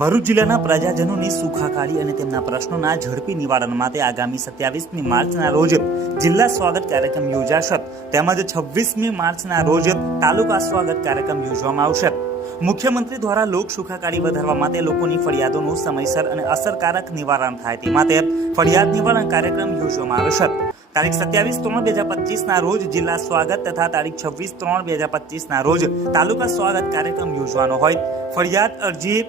ભરૂચ જિલ્લાના પ્રજાજનોની સુખાકારી અને તેમના પ્રશ્નોના ઝડપી નિવારણ માટે આગામી સત્યાવીસમી માર્ચના રોજ જિલ્લા સ્વાગત કાર્યક્રમ યોજાશે. તેમજ છવ્વીસમી માર્ચના રોજ તાલુકા સ્વાગત કાર્યક્રમ યોજવામાં આવશે. મુખ્યમંત્રી દ્વારા લોક સુખાકારી વધારવા માટે લોકોની ફરિયાદોનું સમયસર અને અસરકારક નિવારણ થાય તે માટે ફરિયાદ નિવારણ કાર્યક્રમ યોજવામાં આવશે તારીખ સત્યાવીસ ત્રણ બે હજાર પચીસના રોજ જિલ્લા સ્વાગત તથા તારીખ છવ્વીસ ત્રણ બે હજાર પચીસના રોજ તાલુકા સ્વાગત કાર્યક્રમ યોજવાનો હોય. ફરિયાદ અરજી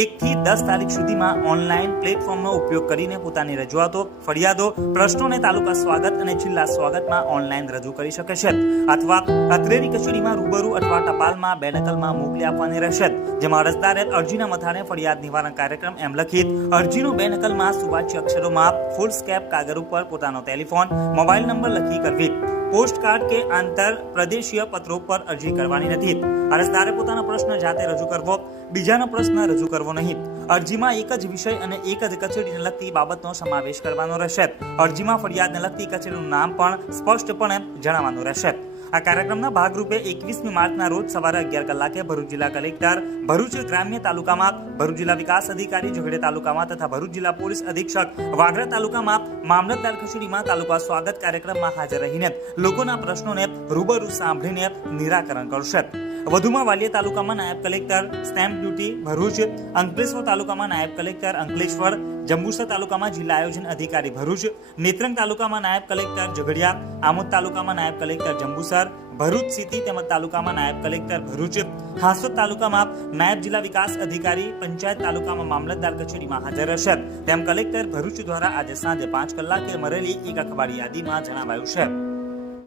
એકથી દસ તારીખ સુધીમાં ઓનલાઈન પ્લેટફોર્મનો ઉપયોગ કરીને પોતાની રજૂઆતો, ફરિયાદો, પ્રશ્નોને તાલુકા સ્વાગત અને જિલ્લા સ્વાગતમાં ઓનલાઈન રજૂ કરી શકે છે. અથવા અત્રેની કચેરીમાં રૂબરૂ અથવા ટપાલમાં બે નકલમાં મોકલી આપવાની રહેશે. જેમાં અરજદારે અરજીના મથાને ફરિયાદ નિવારણ કાર્યક્રમ એમ લખિત, અરજીનું બે નકલમાં સુવાચ્ય અક્ષરોમાં ફૂલ સ્કેપ કાગળ ઉપર પોતાનો ટેલિફોન મોબાઈલ નંબર લખી કરવી. પોસ્ટકાર્ડ કે આંતર પ્રદેશીય પત્રો પર અરજી કરવાની નથી. અરજદારે પોતાનો પ્રશ્ન જાતે રજૂ કરવો, બીજાનો પ્રશ્ન રજૂ કરવો નહીં. અરજીમાં એક જ વિષય અને એક જ કચેરીને લગતી બાબતનો સમાવેશ કરવાનો રહેશે. અરજીમાં ફરિયાદને લગતી કચેરીનું નામ પણ સ્પષ્ટપણે જણાવવાનું રહેશે. આ કાર્યક્રમના ભાગરૂપે એકવીસમી માર્ચના રોજ સવારે અગિયાર કલાકે ભરૂચ જિલ્લા કલેક્ટર, ભરૂચ ગ્રામ્ય તાલુકામાં ભરૂચ જિલ્લા વિકાસ અધિકારી જોગડે તાલુકામાં તથા ભરૂચ જિલ્લા પોલીસ અધિક્ષક, વાગરા તાલુકામાં મામલતદાર કચેરીમાં તાલુકા સ્વાગત કાર્યક્રમમાં હાજર રહીને લોકોના પ્રશ્નોને રૂબરૂ સાંભળીને નિરાકરણ કરશે. વધુમાં વાલિયા તાલુકામાં નાયબ collector stamp duty Bharuch, Ankleshwar તાલુકામાં નાયબ કલેક્ટર અંકલેશ્વર, જંબુસર તાલુકામાં જિલ્લા આયોજન અધિકારી ભરૂચ, નેત્રંગ તાલુકામાં નાયબ કલેક્ટર ઝઘડિયા, આમોદ તાલુકામાં નાયબ કલેક્ટર જંબુસર, ભરૂચ સિટી તેમજ તાલુકામાં નાયબ કલેક્ટર ભરૂચ, હાંસોદ તાલુકામાં નાયબ જિલ્લા વિકાસ અધિકારી, પંચાયત તાલુકામાં મામલતદાર કચેરીમાં હાજર રહેશે. તેમ કલેક્ટર ભરૂચ દ્વારા આજે સાંજે પાંચ કલાકે મળેલી એક અખબારી યાદીમાં જણાવાયું છે.